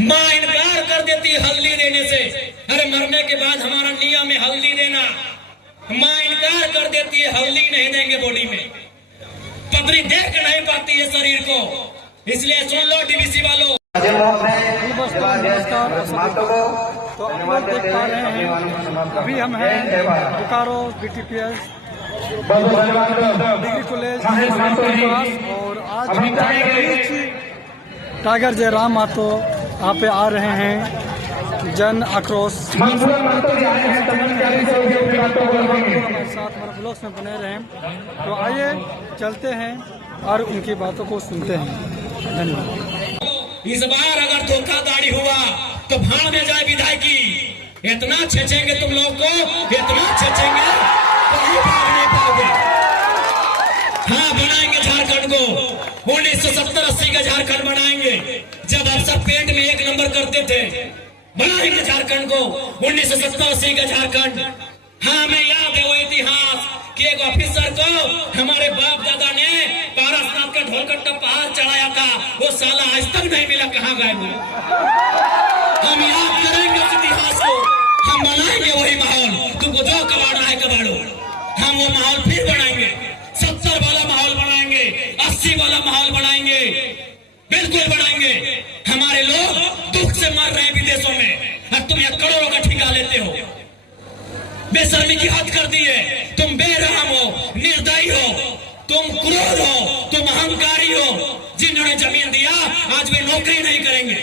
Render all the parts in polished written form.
माँ इनकार कर देती हल्दी देने से। अरे मरने के बाद हमारा नियम है हल्दी देना। माँ इनकार कर देती है, हल्दी नहीं देंगे बॉडी में। पत्नी देख नहीं पाती है शरीर को, इसलिए सुन लो डीवीसी वालों। तो आप लोग देख पा रहे हैं अभी हम हैं बोकारो BTPS डिग्री कॉलेज और आज टाइगर जयराम मातो यहाँ पे आ रहे हैं जन आक्रोश साथ हमारे ब्लॉग्स में बने रहे। तो आइए चलते हैं और उनकी बातों को सुनते हैं। धन्यवाद। इस बार अगर धोखाधड़ी हुआ तो भाड़ में जाए विधायकी। इतना छेचेंगे तुम लोग को, इतना छेचेंगे कहीं भाग नहीं पाओगे। हाँ, बनाएंगे झारखंड को 1970-80 का झारखंड बनाएंगे, जब आप सब पेट में एक नंबर करते थे। बनाएंगे झारखंड को 1970-80 का झारखंड। हाँ, मैं याद है वो इतिहास कि एक ऑफिसर को हमारे बाप दादा ने पारसनाथ का ढोलकट्टा पहाड़ चढ़ाया था, वो साला आज तक नहीं मिला, कहाँ गए वो। हम याद करेंगे उस इतिहास को, हम बनाएंगे वही माहौल। तुमको जो कबाड़ना है कबाड़ो, हम वो माहौल फिर बनाएंगे। 70 वाला माहौल बनाएंगे, 80 वाला माहौल बनाएंगे, बिल्कुल बनाएंगे। हमारे लोग दुख से मर रहे हैं विदेशों में, और तुम यहाँ करोड़ों का ठिका लेते हो। बेशर्मी की हद कर दी है। तुम बेरहम हो, निर्दयी हो, तुम क्रूर हो, तुम अहंकारी हो। जिन्होंने जमीन दिया आज वे नौकरी नहीं करेंगे,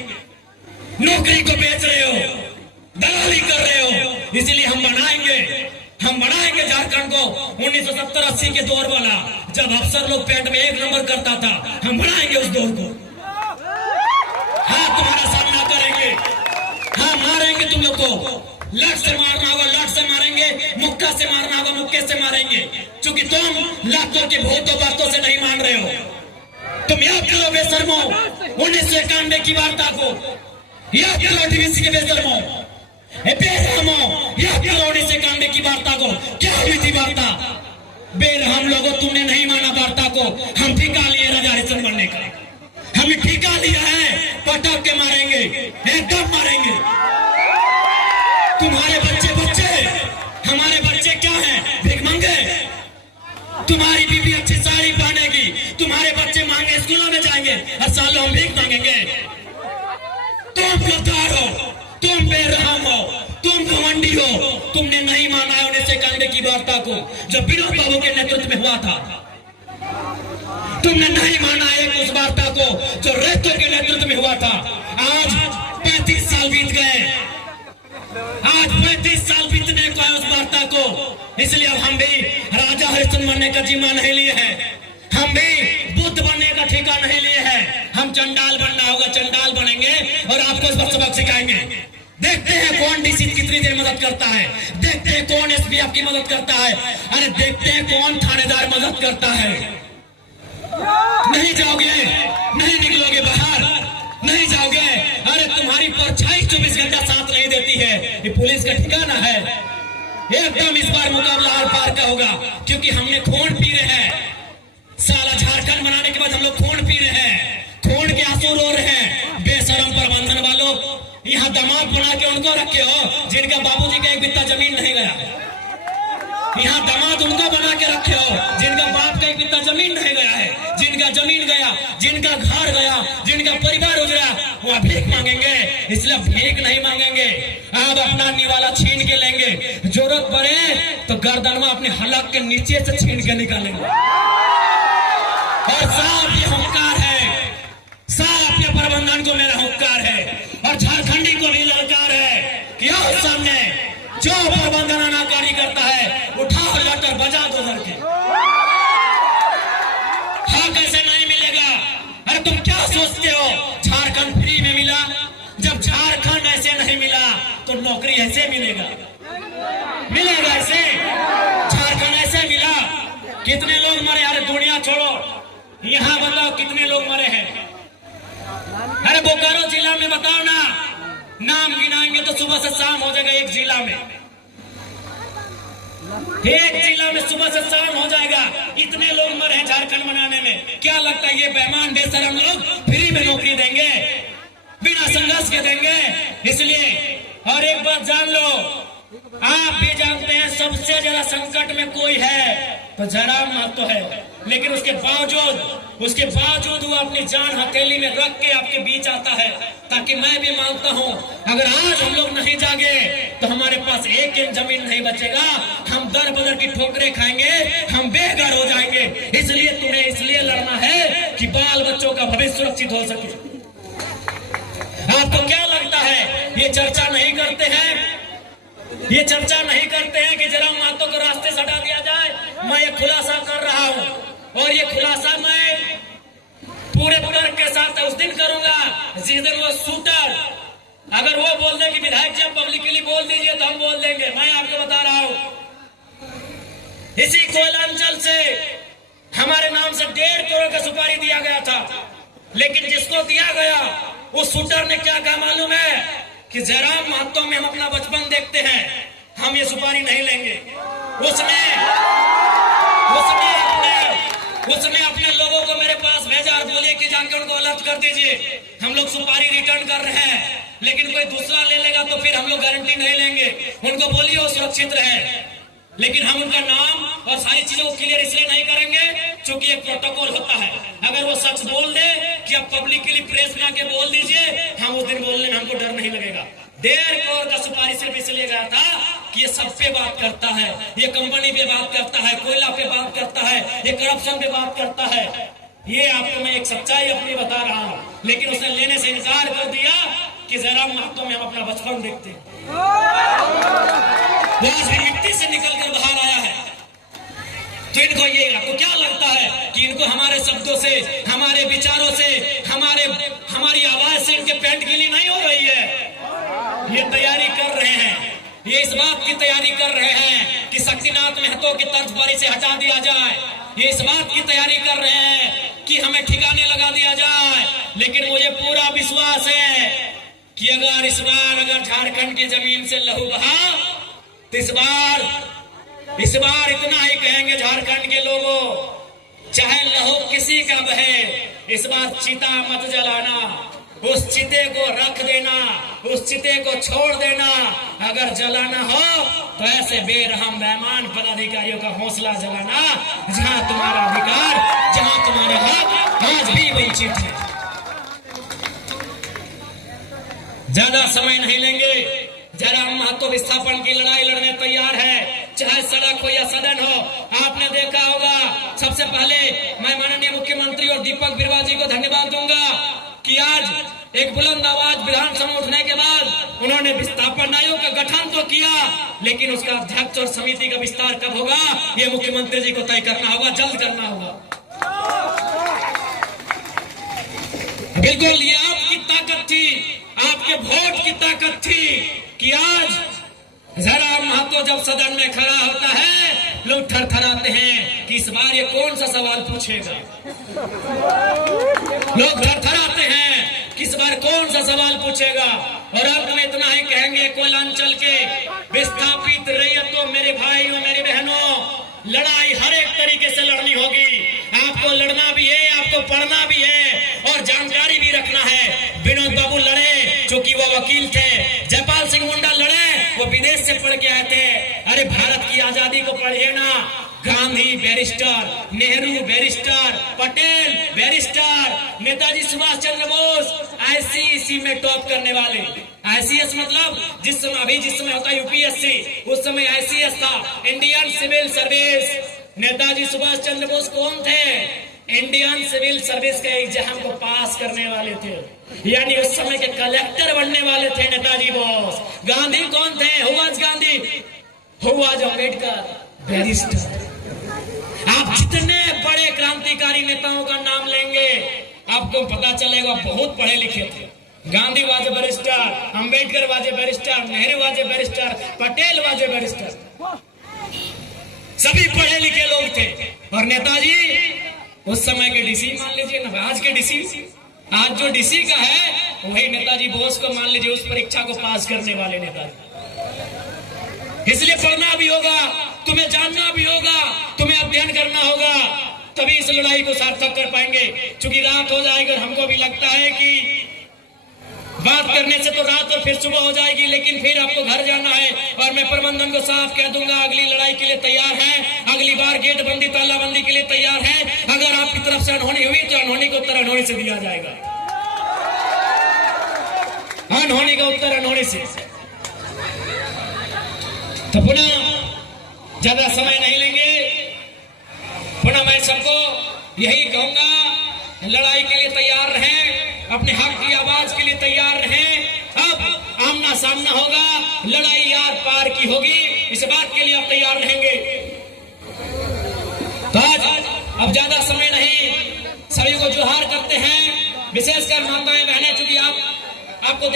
नौकरी को बेच रहे हो, दलाली कर रहे हो। इसलिए हम बनाएंगे झारखंड को 1970-80 के दौर वाला, जब अफसर लोग पेट में एक नंबर करता था। हम बनाएंगे उस दौर को। हाँ, तुम्हारा सामना करेंगे। हाँ, मारेंगे तुम लोग को। लट से मारना होगा लट से मारेंगे, मुक्का से मारना होगा मुक्के से मारेंगे, क्योंकि तुम लाखों के भूतों बातों से नहीं मान रहे हो। तुम याद करो बेशर्मो 1991 की वार्ता को, याद करो डीवीसी के बेशर्मो, बेरहमो, याद करो 1991 की वार्ता को। क्या हुई थी वार्ता? बेरहम लोगों, तुमने नहीं माना वार्ता को। हम ठिका लिए राजा हरिश्चंद्र बनने का, हमें ठिका लिया है। पटक के मारेंगे, एकदम मारेंगे। तुम्हारे बच्चे हमारे बच्चे क्या हैं? भीख मांगे। तुम्हारी बीवी अच्छी साड़ी पहनेगी, तुम्हारे बच्चे मांगे स्कूलों में जाएंगे, हर साल हम भीख मांगेंगे। तुम गद्दार हो, तुम बेरहम हो, तुम घमंडी हो। तुमने नहीं माना है 1991 की वार्ता को, जब विनोद बाबू के नेतृत्व में हुआ था। तुमने नहीं माना है उस वार्ता को जो रेतो के नेतृत्व में हुआ था। आज 35 साल बीत गए, आज 35 साल बीतने को है उस वार्ता को। इसलिए अब हम भी राजा हरिश्चंद्र बनने का जिम्मा नहीं लिए हैं, हम भी बुद्ध बनने का ठेका नहीं लिए हैं। हम चंडाल बनना होगा, चंडाल बनेंगे और आपको सबक सिखाएंगे। देखते हैं कौन डीसी कितनी देर मदद करता है, देखते हैं कौन एसपी आपकी मदद करता है, अरे देखते हैं कौन थानेदार मदद करता है। नहीं जाओगे, नहीं निकलोगे बाहर, नहीं जाओगे। अरे तुम्हारी परछाई 24 घंटा साथ नहीं देती है, ये पुलिस का ठिकाना है। एकदम इस बार मुकाबला आर पार का होगा, क्योंकि हमने खून पी रहे हैं। साला झारखंड बनाने के बाद हम लोग खून पी रहे हैं, खून के आंसू रो रहे हैं। बेशरम प्रबंधन वालों, यहाँ दामाद बना के उनको रखे हो जिनका बाबूजी का एक बित्ता जमीन नहीं गया। यहाँ दामाद उनको बना के रखे हो जिनका बाप का एक बित्ता जमीन नहीं गया है, जिनका जमीन गया, जिनका घर गया, जिनका परिवार उजड़ा, वह भीख मांगेंगे। इसलिए भीख नहीं मांगेंगे, अब अपना निवाला छीन के लेंगे। जरूरत पड़े तो गर्दन में अपने हलक के नीचे से छीन के निकालेंगे। और साफ ये हुंकार है, साफ ये प्रबंधन को मेरा हुंकार है, और झारखंडी को भी ललकार है कि और सामने जो प्रबंधन अनाकारी करता है उठाओ लटर बजा दो घर के। हाँ, कैसे नहीं मिलेगा? अरे तुम क्या सोचते हो झारखंड फ्री में मिला? जब झारखंड ऐसे नहीं मिला तो नौकरी ऐसे मिलेगा, मिलेगा ऐसे? झारखंड ऐसे मिला? कितने लोग मरे? अरे दुनिया छोड़ो, यहाँ बताओ कितने लोग मरे हैं। अरे बोकारो जिला में बताओ ना, नाम गिनाएंगे तो सुबह से शाम हो जाएगा। एक जिला में सुबह से शाम हो जाएगा। इतने लोग मरे हैं झारखंड बनाने में। क्या लगता है ये बेईमान बेशरम लोग फ्री में नौकरी देंगे? बिना संघर्ष के देंगे। इसलिए और एक बात जान लो, आप भी जानते हैं सबसे ज्यादा संकट में कोई है तो जयराम महतो है, लेकिन उसके बावजूद वो अपनी जान हथेली में रख के आपके बीच आता है, ताकि मैं भी मानता हूं अगर आज हम लोग नहीं जागे तो हमारे पास एक इंच जमीन नहीं बचेगा, हम दर बदर की ठोकरें खाएंगे, हम बेघर हो जाएंगे। इसलिए तुम्हें इसलिए लड़ना है कि बाल बच्चों का भविष्य सुरक्षित हो सके। आपको क्या लगता है ये चर्चा नहीं करते हैं? ये चर्चा नहीं करते हैं कि जयराम महतो को रास्ते से हटा दिया जाए? मैं ये खुलासा कर रहा हूं और ये खुलासा मैं पूरे तर्क के साथ उस दिन करूंगा जिस दिन वो शूटर अगर वो बोल दे कि विधायक जी आप पब्लिकली बोल दीजिए तो हम बोल देंगे। मैं आपको बता रहा हूं इसी कोयलांचल से हमारे नाम से 1.5 करोड़ का सुपारी दिया गया था, लेकिन जिसको दिया गया उस शूटर ने क्या कहा मालूम है कि जयराम महतो में हम अपना बचपन देखते हैं, हम ये सुपारी नहीं लेंगे। उसने अपने लोगों को मेरे पास भेजा और बोले कि जाके उनको अलर्ट कर दीजिए, हम लोग सुपारी रिटर्न कर रहे हैं, लेकिन कोई दूसरा ले लेगा तो फिर हम लोग गारंटी नहीं लेंगे, उनको बोलिए वो सुरक्षित रहे। लेकिन हम उनका नाम और सारी चीजों को क्लियर इसलिए नहीं करेंगे क्योंकि एक प्रोटोकॉल होता है। अगर वो सच बोल दे कि आप पब्लिकली प्रेस में आके बोल दीजिए, हम उस दिन बोलने में हमको डर नहीं लगेगा। 1.5 करोड़ का सुपारी सिर्फ इसलिए गया था कि ये सब पे बात करता है, ये कंपनी पे बात करता है, कोयला पे बात करता है, ये करप्शन पे बात करता है। ये आपको मैं एक सच्चाई अपनी बता रहा हूँ, लेकिन उसने लेने से इनकार कर दिया कि जयराम महतो में हम अपना बचपन देखते हैं। वो आज भी मिट्टी से निकलकर बाहर आया है, तो इनको ये आपको क्या लगता है कि इनको हमारे शब्दों से, हमारे विचारों से, हमारी आवाज से इनके पेंट गिली नहीं हो रही है? ये तैयारी कर रहे हैं, ये इस बात की तैयारी कर रहे हैं कि शक्तिनाथ महतो की तर्जबारी से हटा दिया जाए, ये इस बात की तैयारी कर रहे हैं कि हमें ठिकाने लगा दिया जाए। लेकिन मुझे पूरा विश्वास है कि अगर इस बार झारखंड की जमीन से लहू बहा तो इस बार इतना ही कहेंगे झारखंड के लोगों, चाहे लहू किसी का बहे, इस बार चिता मत जलाना, उस चिते को रख देना, उस चिते को छोड़ देना। अगर जलाना हो तो ऐसे बेरहम बेईमान पदाधिकारियों का हौसला जलाना जहां तुम्हारा अधिकार, जहां तुम्हारे हक आज भी वंचित है। ज्यादा समय नहीं लेंगे, जयराम महतो विस्थापन की लड़ाई लड़ने तैयार है, चाहे सड़क हो या सदन हो। आपने देखा होगा, सबसे पहले मैं माननीय मुख्यमंत्री और दीपक बिरुवा जी को धन्यवाद दूंगा कि आज एक बुलंद आवाज विधानसभा उठने के बाद उन्होंने विस्थापन आयोग का गठन तो किया, लेकिन उसका अध्यक्ष और समिति का विस्तार कब होगा ये मुख्यमंत्री जी को तय करना होगा, जल्द करना होगा। बिल्कुल ये आपकी ताकत थी, आपके वोट की ताकत थी कि आज जयराम महतो जब सदन में खड़ा होता है लोग थरथराते हैं कि इस बार ये कौन सा सवाल पूछेगा। लोग थरथराते हैं कि इस बार कौन सा सवाल पूछेगा। और अब में इतना ही कहेंगे, कोयलांचल के विस्थापित रैयतों, मेरे भाइयों मेरी बहनों, लड़ाई हर एक तरीके से लड़नी होगी। आपको लड़ना भी है, आपको पढ़ना भी है और जानकारी भी रखना है। विनोद बाबू लड़े क्योंकि वो वकील थे, जयपाल सिंह मुंडा लड़े वो विदेश से पढ़ के आए थे। अरे भारत की आजादी को पढ़िए ना, Gandhi barrister, Nehru barrister, Patel barrister, Netaji Subhash Chandra Bose ICSE में टॉप करने वाले। आईसीएस मतलब जिस समय होता यूपीएससी, उस समय आईसीएस था, Indian civil service. Netaji Subhash Chandra Bose कौन थे? इंडियन सिविल सर्विस के एग्जाम को पास करने वाले थे, यानी उस समय के कलेक्टर बनने वाले थे नेताजी बोस। गांधी कौन थे? गांधी, अम्बेडकर, बैरिस्टर। आप जितने बड़े क्रांतिकारी नेताओं का नाम लेंगे आपको पता चलेगा बहुत पढ़े लिखे थे। गांधी वाजे बैरिस्टर, अम्बेडकर वाजे बैरिस्टर, नेहरू वाजे बैरिस्टर, पटेल वाजे बैरिस्टर, सभी पढ़े लिखे लोग थे। और नेताजी उस समय के डीसी मान लीजिए ना, आज के डीसी, आज जो डीसी का है वही नेताजी बोस को मान लीजिए, उस परीक्षा को पास करने वाले नेताजी। इसलिए पढ़ना भी होगा, तुम्हें जानना भी होगा, तुम्हें अध्ययन करना होगा, तभी इस लड़ाई को सार्थक कर पाएंगे। क्योंकि रात हो जाएगी, हमको भी लगता है कि बात करने से तो रात और फिर सुबह हो जाएगी, लेकिन फिर आपको घर जाना है। और मैं प्रबंधन को साफ कह दूंगा, अगली लड़ाई के लिए तैयार है, अगली बार गेट बंदी तालाबंदी के लिए तैयार है। अगर आपकी तरफ से अनहोनी हुई तो अनहोनी का उत्तर अनहोनी से दिया जाएगा, अनहोनी का उत्तर अनहोनी से। तो पुनः ज्यादा समय नहीं लेंगे, पुनः मैं सबको यही कहूंगा, लड़ाई के लिए तैयार रहें, अपने हक की आवाज के लिए तैयार रहें। अब आमना सामना होगा, लड़ाई यार पार की होगी, इस बात के लिए आप तैयार रहेंगे। तो आज अब ज्यादा समय नहीं, सभी को जोहार करते हैं, विशेषकर माताएं बहनें, चूंकि आपको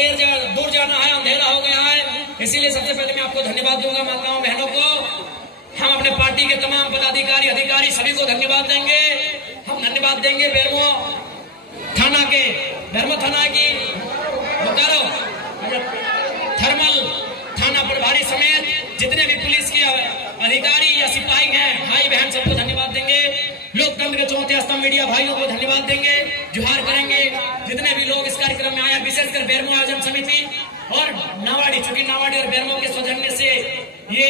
दूर जाना है, अंधेरा हो गया है, इसीलिए सबसे पहले मैं आपको धन्यवाद दूंगा माताओं बहनों को। हम अपने पार्टी के तमाम पदाधिकारी अधिकारी सभी को धन्यवाद देंगे। हम धन्यवाद देंगे बेरमो थाना के, बेरमो थाना की बोकारो थर्मल थाना प्रभारी समेत जितने भी पुलिस के अधिकारी या सिपाही हैं, भाई बहन सबको धन्यवाद देंगे। लोकतंत्र के चौथे स्तंभ मीडिया भाइयों को धन्यवाद देंगे, जोहार करेंगे। जितने भी लोग इस कार्यक्रम में आए, विशेषकर बेरमो आयोजन समिति और नावाड़ी, चूंकि नावाड़ी और बेरमो के सौजन्य से ये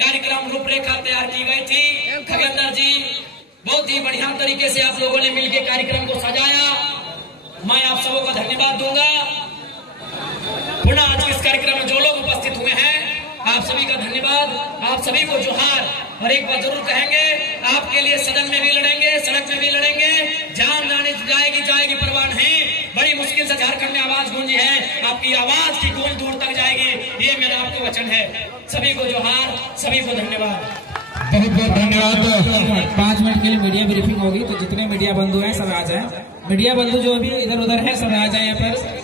कार्यक्रम रूपरेखा तैयार की गई थी। खगेंद्र जी, बहुत ही बढ़िया तरीके से आप लोगों ने मिलकर कार्यक्रम को सजाया, मैं आप सबों का धन्यवाद दूंगा। पुनः आज इस कार्यक्रम में जो लोग उपस्थित हुए हैं, आप सभी का धन्यवाद, आप सभी को जोहार। और एक बात जरूर कहेंगे, आपके लिए सदन में भी लड़ेंगे, सड़क में भी लड़ेंगे, जान जाएगी परवाह नहीं। बड़ी मुश्किल से झारखंड में आवाज गूंजी है, आपकी आवाज की गूंज दूर तक जाएगी, ये मेरा आपको वचन है। सभी को जोहार, सभी को धन्यवाद, बहुत बहुत धन्यवाद। 5 मिनट के लिए मीडिया ब्रीफिंग होगी, तो जितने मीडिया बंधु हैं सब आ जाए। मीडिया बंधु जो भी इधर उधर है सब आ जाए यहाँ पर।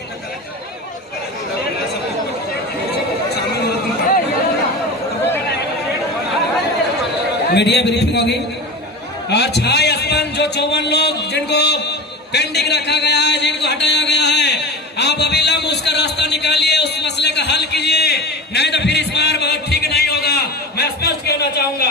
मीडिया ब्रीफिंग होगी। और छाया स्पंद जो 54 लोग जिनको पेंडिंग रखा गया है, जिनको हटाया गया है, आप अविलंब उसका रास्ता निकालिए, उस मसले का हल कीजिए, नहीं तो फिर इस बार बहुत ठीक नहीं होगा, मैं स्पष्ट कहना चाहूंगा।